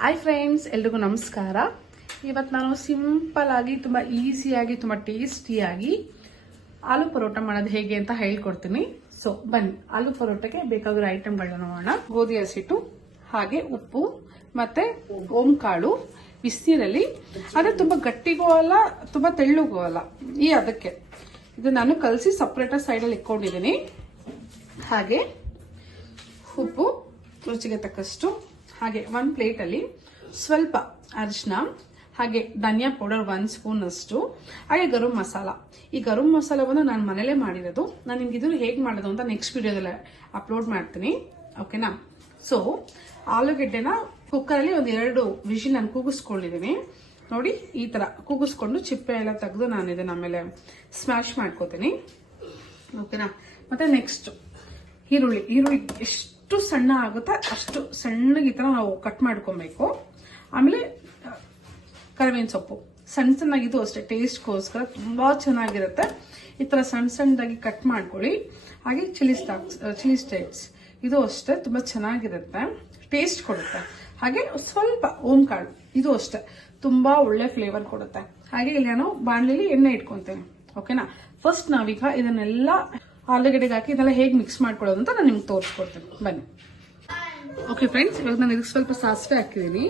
Hi friends, ಎಲ್ರಿಗೂ ನಮಸ್ಕಾರ. ಇವತ್ತು ನಾನು ಸಿಂಪಲ್ ಆಗಿ ತುಂಬ ಈಸಿಯಾಗಿ ತುಂಬ ಟೇಸ್ಟಿಯಾಗಿ ಆಲೂ ಪರೋಟ ಮಾಡೋದು ಹೇಗೆ ಅಂತ ಹೇಳ್ಕೊಡ್ತೀನಿ. ಸೊ ಬನ್ನಿ, ಆಲೂ ಪರೋಟಕ್ಕೆ ಬೇಕಾಗಿರೋ ಐಟಮ್ಗಳನ್ನ ನೋಡೋಣ. ಗೋಧಿ ಹಸಿಟ್ಟು, ಹಾಗೆ ಉಪ್ಪು ಮತ್ತೆ ಓಂಕಾಳು ಬಿಸಿನೀರಲ್ಲಿ. ಆದರೆ ತುಂಬ ಗಟ್ಟಿಗೂ ಅಲ್ಲ, ತುಂಬ ತೆಳ್ಳಗೂ ಅಲ್ಲ, ಈ ಅದಕ್ಕೆ ಇದು ನಾನು ಕಲಸಿ ಸಪ್ರೇಟಾಗಿ ಸೈಡಲ್ಲಿ ಇಟ್ಕೊಂಡಿದ್ದೀನಿ. ಹಾಗೆ ಉಪ್ಪು ರುಚಿಗೆ ತಕ್ಕಷ್ಟು, ಹಾಗೆ ಒಂದು ಪ್ಲೇಟಲ್ಲಿ ಸ್ವಲ್ಪ ಅರಿಶಿನ, ಹಾಗೆ ಧನಿಯಾ ಪೌಡರ್ 1 ಸ್ಪೂನ್ ಅಷ್ಟು, ಹಾಗೆ ಗರಂ ಮಸಾಲ. ಈ ಗರಂ ಮಸಾಲವನ್ನು ನಾನು ಮನೇಲೇ ಮಾಡಿರೋದು. ನಾನು ನಿಮ್ಗೆ ಇದು ಹೇಗೆ ಮಾಡೋದು ಅಂತ ನೆಕ್ಸ್ಟ್ ವಿಡಿಯೋದಲ್ಲಿ ಅಪ್ಲೋಡ್ ಮಾಡ್ತೀನಿ, ಓಕೆನಾ. ಸೊ ಆಲೂಗೆಡ್ಡೆನ ಕುಕ್ಕರಲ್ಲಿ ಒಂದು 2 ವಿಷಿಲ್ ನಾನು ಕೂಗಿಸ್ಕೊಂಡಿದ್ದೀನಿ. ನೋಡಿ, ಈ ತರ ಕೂಗಿಸ್ಕೊಂಡು ಚಿಪ್ಪೆ ಎಲ್ಲ ತೆಗೆದು ನಾನು ಇದನ್ನ ಆಮೇಲೆ ಸ್ಮ್ಯಾಶ್ ಮಾಡ್ಕೋತೀನಿ, ಓಕೆನಾ. ಮತ್ತೆ ನೆಕ್ಸ್ಟ್ ಈರುಳ್ಳಿ ಎಷ್ಟು ಸಣ್ಣ ಆಗುತ್ತೆ ಅಷ್ಟು ಸಣ್ಣಗೆ ಈ ತರ ನಾವು ಕಟ್ ಮಾಡ್ಕೊಬೇಕು. ಆಮೇಲೆ ಕರಿಬೇವಿನ ಸೊಪ್ಪು ಸಣ್ಣ ಸಣ್ಣಗಿದು ಅಷ್ಟೇ, ಟೇಸ್ಟ್ಗೋಸ್ಕರ ತುಂಬಾ ಚೆನ್ನಾಗಿರುತ್ತೆ. ಈ ತರ ಸಣ್ಣ ಸಣ್ಣದಾಗಿ ಕಟ್ ಮಾಡ್ಕೊಳ್ಳಿ. ಹಾಗೆ ಚಿಲ್ಲಿ ಸ್ಟೈಕ್ಸ್ ಇದು ಅಷ್ಟೇ ತುಂಬಾ ಚೆನ್ನಾಗಿರುತ್ತೆ, ಟೇಸ್ಟ್ ಕೊಡುತ್ತೆ. ಹಾಗೆ ಸ್ವಲ್ಪ ಓಂಕಾಳು ಇದು ಅಷ್ಟೇ ತುಂಬಾ ಒಳ್ಳೆ ಫ್ಲೇವರ್ ಕೊಡುತ್ತೆ. ಹಾಗೆ ಇಲ್ಲಿ ನಾನು ಬಾಣಲಿಲಿ ಎಣ್ಣೆ ಇಟ್ಕೊಂತೇನೆ, ಓಕೆನಾ. ಫಸ್ಟ್ ನಾವೀಗ ಇದನ್ನೆಲ್ಲ ಆಲೂಗಡ್ಡೆಗೆ ಹಾಕಿ ಇದೆಲ್ಲ ಹೇಗೆ ಮಿಕ್ಸ್ ಮಾಡ್ಕೊಳ್ಳೋದು ಅಂತ ನಾನು ನಿಮ್ಗೆ ತೋರಿಸ್ಕೊಡ್ತೀನಿ, ಬನ್ನಿ. ಓಕೆ ಫ್ರೆಂಡ್ಸ್, ಇವಾಗ ನಾನು ಇದಕ್ಕೆ ಸ್ವಲ್ಪ ಸಾಸಿವೆ ಹಾಕಿದ್ದೀನಿ.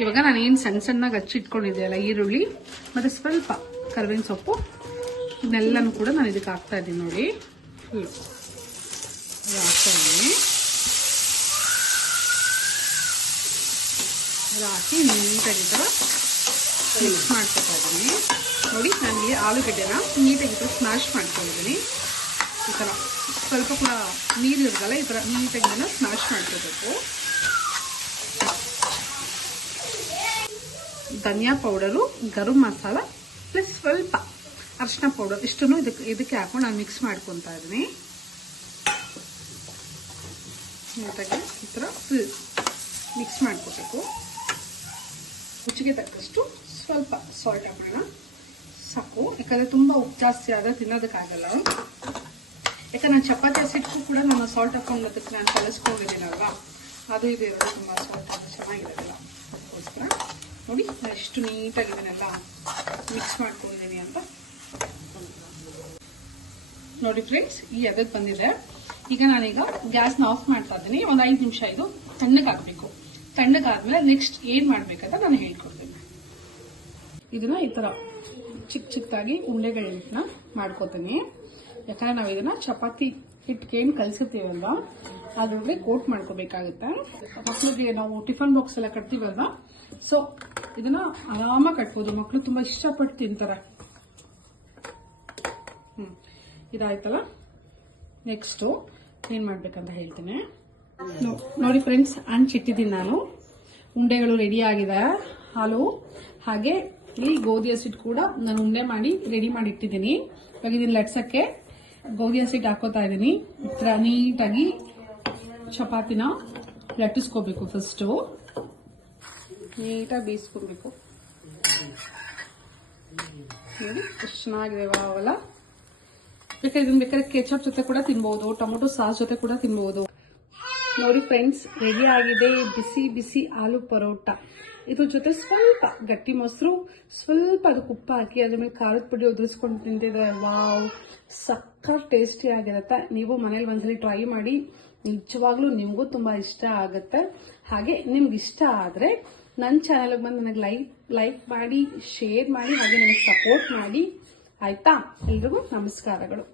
ಇವಾಗ ನಾನು ಏನು ಸಣ್ಣ ಸಣ್ಣಗೆ ಹಚ್ಚಿಟ್ಕೊಂಡಿದ್ದೆಯಲ್ಲ ಈರುಳ್ಳಿ ಮತ್ತೆ ಸ್ವಲ್ಪ ಕರಿಬೇವಿನ ಸೊಪ್ಪು ಇದನ್ನೆಲ್ಲನೂ ಕೂಡ ನಾನು ಇದಕ್ಕೆ ಹಾಕ್ತಾ ಇದ್ದೀನಿ. ನೋಡಿ, ಹಾಕ್ತಾ ಇದ್ದೀನಿ. ಹಾಕಿ ನೀಟಾಗಿ ಈ ಥರ ಮಿಕ್ಸ್ ಮಾಡ್ಕೊತಾ ಇದ್ದೀನಿ. ನೋಡಿ, ನನಗೆ ಆಲೂಗಡ್ಡೆನ ನೀಟಾಗಿ ಈ ಥರ ಸ್ಮ್ಯಾಶ್ ಮಾಡ್ಕೊಂಡಿದ್ದೀನಿ. ಈ ಥರ ಸ್ವಲ್ಪ ಕೂಡ ನೀರು ಇರಲ್ಲ, ಈ ಥರ ನೀಟಾಗಿ ಇದನ್ನು ಸ್ಮ್ಯಾಶ್ ಮಾಡ್ಕೋಬೇಕು. ಧನಿಯಾ ಪೌಡರು, ಗರಂ ಮಸಾಲ ಪ್ಲಸ್ ಸ್ವಲ್ಪ ಅರಿಶಿನ ಪೌಡರ್ ಇಷ್ಟನ್ನು ಇದಕ್ಕೆ ಹಾಕೊಂಡು ನಾನು ಮಿಕ್ಸ್ ಮಾಡ್ಕೊತಾ ಇದ್ದೀನಿ. ನೀಟಾಗಿ ಈ ಥರ ಫುಲ್ ಮಿಕ್ಸ್ ಮಾಡ್ಕೋಬೇಕು. ರುಚಿಗೆ ತಕ್ಕಷ್ಟು ಸ್ವಲ್ಪ ಸಾಲ್ಟ್ ಹಾಕೋಣ, ಸಾಕು. ಯಾಕಂದ್ರೆ ತುಂಬಾ ಉಪ್ಪು ಜಾಸ್ತಿ ಆದರೆ ತಿನ್ನೋದಕ್ಕಾಗಲ್ಲ. ಯಾಕಂದ್ರೆ ನಾನು ಚಪಾತಿ ಹಸಿಟ್ಟು ಕೂಡ ನಾನು ಸಾಲ್ಟ್ ಹಾಕೊಂಡು ಅದಕ್ಕೆ ನಾನು ಕಲಿಸ್ಕೊಂಡಿದ್ದೀನಲ್ವಾ, ಅದು ಇದು ಎರಡು ತುಂಬ ಸಾಲ್ಟ್ ಅದು ಚೆನ್ನಾಗಿರೋದಿಲ್ಲ. ಅದಕ್ಕೋಸ್ಕರ ನೋಡಿ, ನಾನು ಎಷ್ಟು ನೀಟಾಗಿ ಇದನ್ನೆಲ್ಲ ಮಿಕ್ಸ್ ಮಾಡ್ಕೊಂಡಿದ್ದೀನಿ ಅಂತ. ನೋಡಿ ಫ್ರೆಂಡ್ಸ್, ಈ ಅದಕ್ಕೆ ಬಂದಿದೆ. ಈಗ ನಾನೀಗ ಗ್ಯಾಸ್ನ ಆಫ್ ಮಾಡ್ತಾ ಇದ್ದೀನಿ. ಒಂದು 5 ನಿಮಿಷ ಇದು ತಣ್ಣಗಾಗಬೇಕು. ತಣ್ಣಗಾದ್ಮೇಲೆ ನೆಕ್ಸ್ಟ್ ಏನ್ ಮಾಡ್ಬೇಕಂತ ನಾನು ಹೇಳ್ಕೊಡ್ತೀನಿ. ಇದನ್ನ ಈ ತರ ಚಿಕ್ಕದಾಗಿ ಉಂಡೆಗಳನ್ನ ಮಾಡ್ಕೋತೀನಿ. ಯಾಕಂದ್ರೆ ನಾವು ಇದನ್ನ ಚಪಾತಿ ಹಿಟ್ಟಿಗೆ ಏನು ಕಲ್ಸಿರ್ತೀವಲ್ವ ಅದ್ರೊಳಗೆ ಕೋಟ್ ಮಾಡ್ಕೋಬೇಕಾಗುತ್ತೆ. ಮಕ್ಳಿಗೆ ನಾವು ಟಿಫನ್ ಬಾಕ್ಸ್ ಎಲ್ಲ ಕಟ್ತೀವಲ್ವ, ಸೊ ಇದನ್ನ ಆರಾಮಾಗಿ ಕಟ್ಬೋದು. ಮಕ್ಕಳು ತುಂಬಾ ಇಷ್ಟಪಟ್ಟು ತಿಂತಾರೆ. ಇದಾಯ್ತಲ್ಲ, ನೆಕ್ಸ್ಟ್ ಏನ್ ಮಾಡ್ಬೇಕಂತ ಹೇಳ್ತೀನಿ. ನೋಡಿ ಫ್ರೆಂಡ್ಸ್, ಹಂಚಿಟ್ಟಿದ್ದೀನಿ ನಾನು. ಉಂಡೆಗಳು ರೆಡಿ ಆಗಿದೆ. ಹಾಲು ಹಾಗೆ ಈ ಗೋಧಿ ಹಸಿಟ್ಟು ಕೂಡ ನಾನು ಉಂಡೆ ಮಾಡಿ ರೆಡಿ ಮಾಡಿ ಇಟ್ಟಿದ್ದೀನಿ. ಇವಾಗ ಇದನ್ನ ಲಟ್ಸಕ್ಕೆ ಗೋಧಿ ಹಸಿಟ್ಟು ಹಾಕೋತಾ ಇದ್ದೀನಿ. ಈ ತರ ನೀಟಾಗಿ ಚಪಾತಿನ ಲಟ್ಟಿಸ್ಕೋಬೇಕು. ಫಸ್ಟು ನೀಟಾಗಿ ಬೇಯಿಸ್ಕೊಬೇಕು. ನೋಡಿ ಎಷ್ಟು ಚೆನ್ನಾಗಿದೆ ಅವೆಲ್ಲ. ಬೇಕಾದ್ರೆ ಇದನ್ನ ಬೇಕಾದ್ರೆ ಕೆಚಪ್ ಜೊತೆ ಕೂಡ ತಿನ್ಬಹುದು, ಟೊಮೊಟೊ ಸಾಸ್ ಜೊತೆ ಕೂಡ ತಿನ್ಬಹುದು. ನೋಡಿ ಫ್ರೆಂಡ್ಸ್, ರೆಡಿ ಆಗಿದೆ ಬಿಸಿ ಬಿಸಿ ಆಲೂ ಪರೋಟ. ಇದ್ರ ಜೊತೆ ಸ್ವಲ್ಪ ಗಟ್ಟಿ ಮೊಸರು, ಸ್ವಲ್ಪ ಅದಕ್ಕೆ ಉಪ್ಪು ಹಾಕಿ ಅದ್ರ ಮೇಲೆ ಖಾರದ ಪುಡಿ ಉದುರಿಸ್ಕೊಂಡು ತಿಂತಿದ್ರೆ ವಾವ್, ಸಕ್ಕತ್ ಟೇಸ್ಟಿ ಆಗಿರುತ್ತೆ. ನೀವು ಮನೇಲಿ ಒಂದ್ಸಲಿ ಟ್ರೈ ಮಾಡಿ, ನಿಜವಾಗ್ಲೂ ನಿಮಗೂ ತುಂಬಾ ಇಷ್ಟ ಆಗುತ್ತೆ. ಹಾಗೆ ನಿಮ್ಗೆ ಇಷ್ಟ ಆದ್ರೆ ನನ್ನ ಚಾನಲ್ಗೆ ಬಂದು ನನಗೆ ಲೈಕ್ ಮಾಡಿ, ಶೇರ್ ಮಾಡಿ, ಹಾಗೆ ನನಗೆ ಸಪೋರ್ಟ್ ಮಾಡಿ, ಆಯ್ತಾ. ಎಲ್ರಿಗೂ ನಮಸ್ಕಾರಗಳು.